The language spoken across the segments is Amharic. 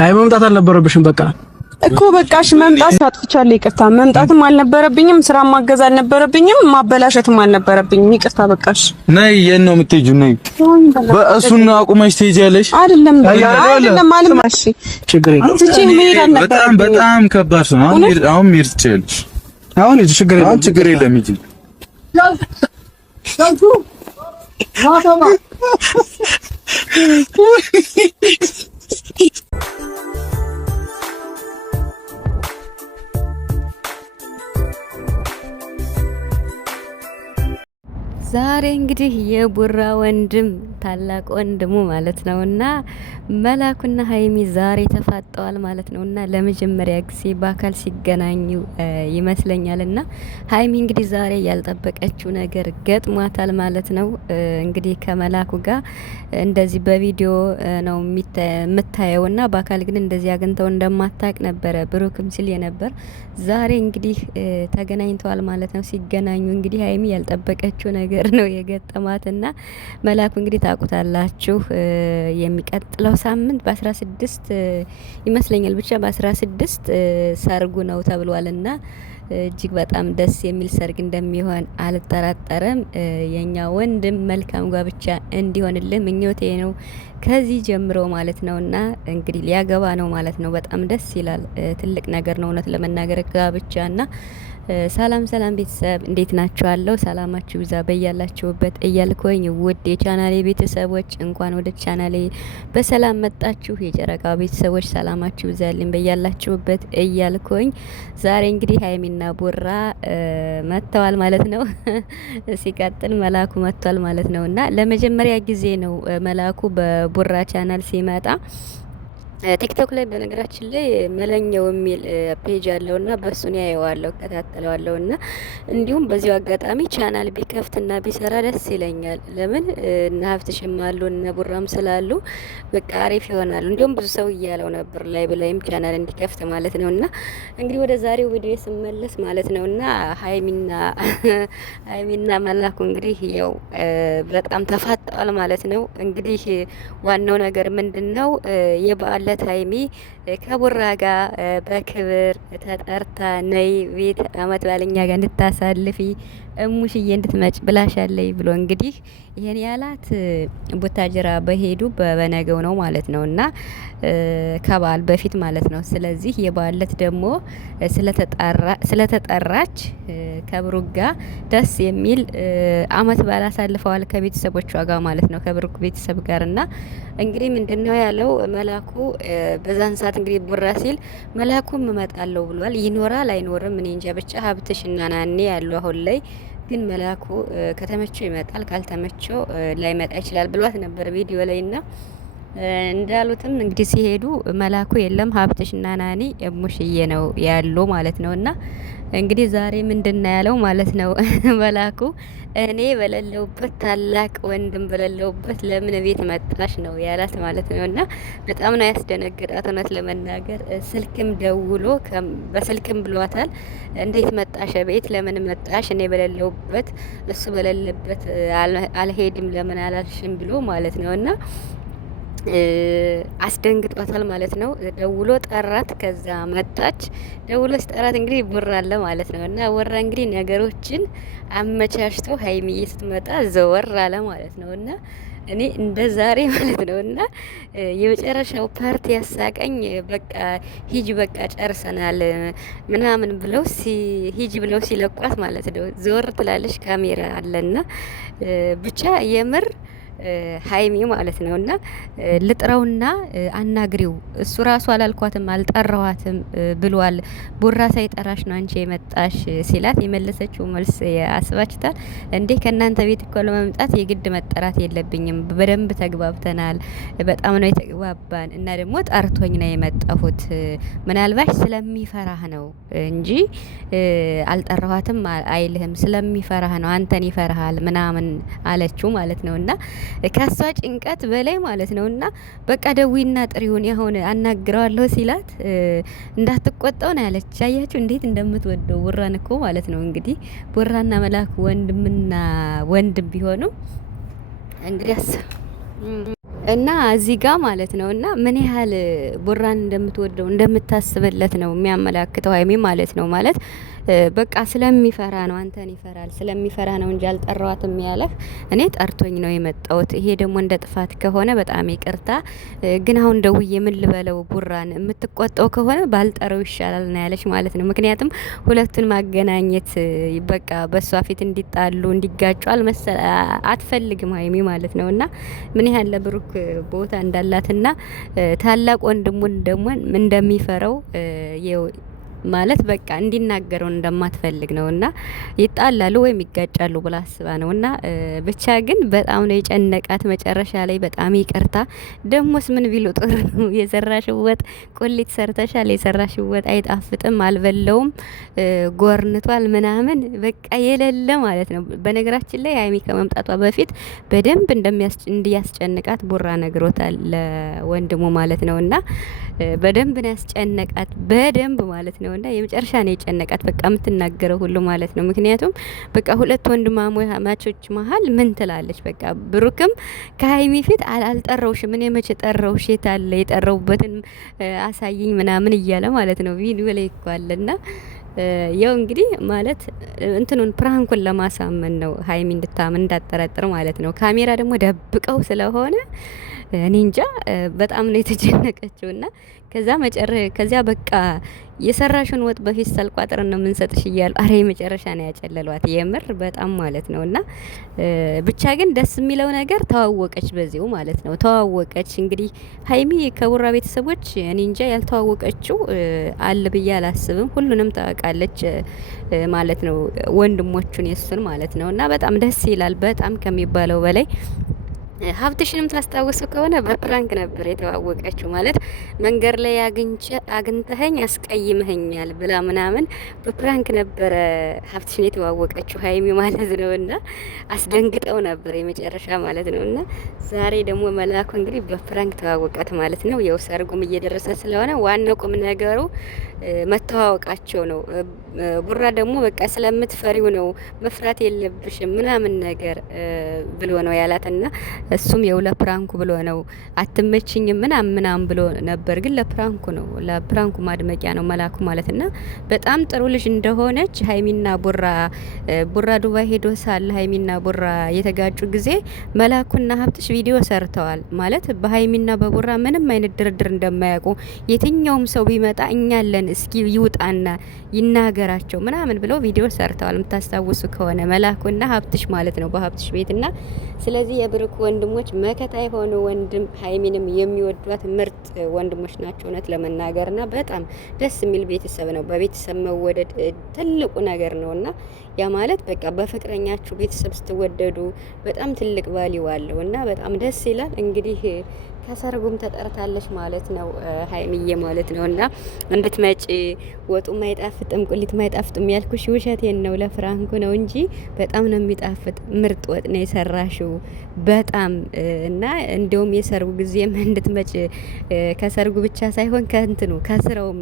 አይ መምጣት አልነበረብሽም በቃ እኮ በቃሽ መምጣት አጥፍቻለሁ ይቅርታ መምጣትም አልነበረብኝም ስራ ማገዝ አልነበረብኝም ማበላሸትም አልነበረብኝም ይቅርታ በቃሽ ነይ የት ነው የምትሄጂው ነይ በእሱና አቁመሽ ትሄጃለሽ አይደለም አልማሽ ችግር የለም ትቼ መሄድ አልነበረብኝም በጣም ከባድ ነው አሁን መሄድ ትችያለሽ አሁን እዚህ ችግር የለም ሂጂ ዛሬ እንግዲህ የቡራ ወንድም ታላቅ ወንድሙ ማለት ነውና መላኩና ሀይሚ ዛሬ ተፋጠዋል ማለት ነውና ለመጀመሪያ ጊዜ በአካል ሲገናኙ ይመስለኛልና ሀይሚ እንግዲህ ዛሬ ያልጠበቀችው ነገር ገጥሟታል ማለት ነው። እንግዲህ ከመላኩ ጋር እንደዚህ በቪዲዮ ነው የምታየውና በአካል ግን እንደዚህ አግኝተው እንደማታቅ ነበረ ብሩክም ሲል የነበር ዛሬ እንግዲህ ተገናኝተዋል ማለት ነው። ሲገናኙ እንግዲህ ሀይሚ ያልጠበቀችው ነገር ነው የገጠማትና መላኩ እንግዲህ ታውቁታላችሁ የሚቀጥለው ሳምንት በ16 ይመስለኛል ብቻ በ16 ሰርጉ ነው ተብሏልና እጅግ በጣም ደስ የሚል ሰርግ እንደሚሆን አልጠራጠረም። የኛ ወንድም መልካም ጋብቻ እንዲሆንልህ ምኞቴ ነው ከዚህ ጀምሮ ማለት ነውና እንግዲህ ሊያገባ ነው ማለት ነው። በጣም ደስ ይላል። ትልቅ ነገር ነው እውነት ለመናገር ጋብቻና ሰላም ሰላም ቤተሰብ እንዴት ናችኋለሁ? ሰላማችሁ ይብዛ በያላችሁበት እያልኩኝ ውድ የቻናሌ ቤተሰቦች እንኳን ወደ ቻናሌ በሰላም መጣችሁ። የጨረቃ ቤተሰቦች ሰላማችሁ ይብዛልኝ በያላችሁበት እያልኩኝ ዛሬ እንግዲህ ሀይሚና ቡራ መጥተዋል ማለት ነው። ሲቀጥል መላኩ መጥቷል ማለት ነውና ለመጀመሪያ ጊዜ ነው መላኩ በቡራ ቻናል ሲመጣ ቲክቶክ ላይ በነገራችን ላይ መለኛው የሚል ፔጅ አለውና በሱን ያየዋለሁ ከታተለዋለሁና እንዲሁም በዚሁ አጋጣሚ ቻናል ቢከፍትና ቢሰራ ደስ ይለኛል። ለምን እና ሀብትሽም አሉ እና ቡራም ስላሉ በቃ አሪፍ ይሆናል። እንዲሁም ብዙ ሰው እያለው ነበር ላይ በላይም ቻናል እንዲከፍት ማለት ነውና እንግዲህ ወደ ዛሬው ቪዲዮ ስመለስ ማለት ነውና ሀይሚና መላኩ እንግዲህ ያው በጣም ተፋጠዋል ማለት ነው። እንግዲህ ዋናው ነገር ምንድነው የበዓል ሀይሚ ከቡራ ጋር በክብር ተጠርታ ነይ ቤት አመት ባለኛ ጋር እንድታሳልፊ እሙሽዬ እንድትመጭ ብላሻለይ ብሎ እንግዲህ ይሄን ያላት ቡታጅራ በሄዱ በነገው ነው ማለት ነውና ከበዓል በፊት ማለት ነው። ስለዚህ የበዓለት ደግሞ ስለተጠራች ከብሩክ ጋር ደስ የሚል አመት በዓል አሳልፈዋል ከቤተሰቦቿ ጋር ማለት ነው ከብሩክ ቤተሰብ ጋርና እንግዲህ ምንድነው ያለው መላኩ በዛን ሰዓት እንግዲህ ቡራ ሲል መላኩም እመጣለሁ ብሏል። ይኖራል አይኖርም እኔ እንጃ ብቻ ሀብትሽና ናኔ ያሉ አሁን ላይ ግን መላኩ ከተመቸው ይመጣል ካልተመቸው ላይመጣ ይችላል ብሏት ነበር ቪዲዮ ላይና እንዳሉትም እንግዲህ ሲሄዱ መላኩ የለም ሀብትሽና ናኒ ሙሽዬ ነው ያሉ ማለት ነውና እንግዲህ ዛሬ ምንድነው ያለው ማለት ነው መላኩ እኔ በሌለውበት ታላቅ ወንድም በሌለውበት ለምን ቤት መጣሽ ነው ያላት ማለት ነውና በጣም ነው ያስደነገጣት። እውነት ለመናገር ስልክም ደውሎ በስልክም ብሏታል። እንዴት መጣሽ ቤት ለምን መጣሽ? እኔ በሌለውበት እሱ በሌለበት አልሄድም ለምን አላልሽም ብሎ ማለት ነውና አስደንግጧታል ማለት ነው። ደውሎ ጠራት። ከዛ መጣች። ደውሎ ሲጠራት እንግዲህ ቡራ አለ ማለት ነው እና ወራ እንግዲህ ነገሮችን አመቻችቶ ሀይሚዬ ስትመጣ ዘወር አለ ማለት ነው እና እኔ እንደ ዛሬ ማለት ነው እና የመጨረሻው ፓርቲ ያሳቀኝ በቃ ሂጅ በቃ ጨርሰናል ምናምን ብለው ሂጅ ብለው ሲለቋት ማለት ነው ዘወር ትላለች። ካሜራ አለና ብቻ የምር ሀይሚ ማለት ነውና ልጥራውና አናግሪው እሱ ራሱ አላልኳትም አልጠራዋትም ብሏል። ቡራ ሳይጠራሽ ነው አንቺ የመጣሽ ሲላት የመለሰችው መልስ አስባችታል እንዴ? ከናንተ ቤት እኮ ለመምጣት የግድ መጠራት የለብኝም በደንብ ተግባብተናል። በጣም ነው የተግባባን እና ደግሞ ጠርቶኝ ነው የመጣሁት ምናልባት ስለሚፈራህ ነው እንጂ አልጠራዋትም አይልህም ስለሚፈራህ ነው አንተን ይፈራሃል ምናምን አለችው ማለት ነውና ከሷ ጭንቀት በላይ ማለት ነውና በቃ ደዊና ጥሪውን ያሆነ አናግረዋለሁ ሲላት እንዳትቆጣው ነው ያለች። አያችሁ እንዴት እንደምትወደው ቡራን እኮ ማለት ነው። እንግዲህ ቡራና መላኩ ወንድምና ወንድም ቢሆኑ እንግዲህ እና እዚህ ጋር ማለት ነው እና ምን ያህል ቡራን እንደምትወደው እንደምታስብለት ነው የሚያመላክተው ሀይሚ ማለት ነው። ማለት በቃ ስለሚፈራ ነው፣ አንተን ይፈራል ስለሚፈራ ነው እንጂ አልጠራዋትም ያለህ። እኔ ጠርቶኝ ነው የመጣሁት። ይሄ ደግሞ እንደ ጥፋት ከሆነ በጣም ይቅርታ። ግን አሁን ደውዬ ምን ልበለው ቡራን የምትቆጣው ከሆነ ባልጠረው ይሻላል ነው ያለች ማለት ነው። ምክንያቱም ሁለቱን ማገናኘት በቃ በሷ ፊት እንዲጣሉ እንዲጋጩ አትፈልግም ሀይሚ ማለት ነው። እና ምን ያህል ለብሩክ ቦታ እንዳላትና ታላቅ ወንድሙን ደግሞ እንደሚፈራው ማለት በቃ እንዲናገረው እንደማትፈልግ ነውና ይጣላሉ ወይም ይጋጫሉ ብላ አስባ ነውና ብቻ ግን በጣም ነው የጨነቃት መጨረሻ ላይ። በጣም ይቅርታ ደሞስ ምን ቢሉ ጥሩ ነው የሰራሽው ወጥ ቁሊት ሰርተሻል፣ የሰራሽው ወጥ አይጣፍጥም፣ አልበለውም፣ ጎርንቷል ምናምን በቃ የሌለ ማለት ነው። በነገራችን ላይ ሀይሚ ከመምጣቷ በፊት በደንብ እንዲያስጨንቃት ቡራ ነግሮታል ለወንድሙ ማለት ነውና በደንብ ነው ያስጨነቃት በደንብ ማለት ነው። እና የመጨረሻ ነው የጨነቃት በቃ የምትናገረው ሁሉ ማለት ነው። ምክንያቱም በቃ ሁለት ወንድማማቾች መሀል ምን ትላለች? በቃ ብሩክም ከሀይሚ ፊት አልጠራውሽም፣ እኔ መቼ ጠራውሽ? የት አለ የጠራውበትን አሳይኝ ምናምን እያለ ማለት ነው። ቪዲዮ ላይ እኮ አለና ያው እንግዲህ ማለት እንትኑን ፕራንኩን ለማሳመን ነው ሀይሚ እንድታምን እንዳጠረጥር ማለት ነው። ካሜራ ደግሞ ደብቀው ስለሆነ እኔ እንጃ በጣም ነው የተጨነቀችውና ከዚያ በቃ የሰራሽውን ወጥ በፊት ሳልቋጥር ነው የምንሰጥሽ እያሉ አሬ መጨረሻ ነው ያጨለሏት የምር በጣም ማለት ነውና ብቻ ግን ደስ የሚለው ነገር ተዋወቀች በዚሁ ማለት ነው። ተዋወቀች እንግዲህ ሀይሚ ከቡራ ቤተሰቦች እኔ እንጃ ያልተዋወቀችው አለ ብዬ አላስብም። ሁሉንም ታውቃለች ማለት ነው፣ ወንድሞቹን የሱን ማለት ነውና በጣም ደስ ይላል በጣም ከሚባለው በላይ። ሀብትሽንም ታስታውሱ ከሆነ በፕራንክ ነበር የተዋወቀችው። ማለት መንገድ ላይ አግኝተኸኝ አስቀይመኸኛል ብላ ምናምን በፕራንክ ነበረ ሀብትሽን የተዋወቀችው ሀይሚ ማለት ነውና አስደንግጠው ነበር የመጨረሻ ማለት ነውና ዛሬ ደግሞ መላኩ እንግዲህ በፕራንክ ተዋወቃት ማለት ነው። ያው ሰርጉም እየደረሰ ስለሆነ ዋናው ቁም ነገሩ መተዋወቃቸው ነው። ቡራ ደግሞ በቃ ስለምትፈሪው ነው መፍራት የለብሽም ምናምን ነገር ብሎ ነው ያላትና እሱም የው ለፕራንኩ ብሎ ነው አትመችኝም ምናምን ብሎ ነበር። ግን ለፕራንኩ ነው ለፕራንኩ ማድመቂያ ነው መላኩ ማለትና በጣም ጥሩ ልጅ እንደሆነች ሀይሚና ቡራ ዱባይ ሄዶ ሳለ ሀይሚና ቡራ የተጋጩ ጊዜ መላኩና ሀብትሽ ቪዲዮ ሰርተዋል ማለት በሀይሚና በቡራ ምንም አይነት ድርድር እንደማያውቁ የትኛውም ሰው ቢመጣ እኛለን እስኪ ይውጣና ይናገራቸው ምናምን ብለው ቪዲዮ ሰርተዋል የምታስታውሱ ከሆነ መላኩና ሀብትሽ ማለት ነው በሀብትሽ ቤትና። ስለዚህ የብሩክ ወንድሞች መከታ የሆኑ ወንድም ሀይሚንም የሚወዷት ምርጥ ወንድሞች ናቸው እውነት ለመናገርና በጣም ደስ የሚል ቤተሰብ ነው። በቤተሰብ መወደድ ትልቁ ነገር ነውና ያ ማለት በቃ በፍቅረኛችሁ ቤተሰብ ስትወደዱ በጣም ትልቅ ቫልዩ አለውና በጣም ደስ ይላል። እንግዲህ ከሰርጉም ተጠርታለች ማለት ነው ሀይሚዬ ማለት ነውና እንድትመጪ ወጡ ማይጣፍጥም ቁሊት ማይጣፍጥም ያልኩሽ ውሸቴን ነው ለፍራንኩ ነው እንጂ በጣም ነው የሚጣፍጥ ምርጥ ወጥ ነው የሰራሽው በጣም እና እንደውም የሰርጉ ጊዜም እንድትመጪ ከሰርጉ ብቻ ሳይሆን ከእንትኑ ከስራውም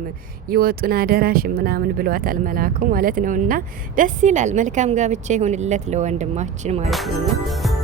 ይወጡን አደራሽ ምናምን ብሏታል መላኩ ማለት ነውና ደስ ይላል። መልካም ጋብቻ ይሁንለት ለወንድማችን ማለት ነውና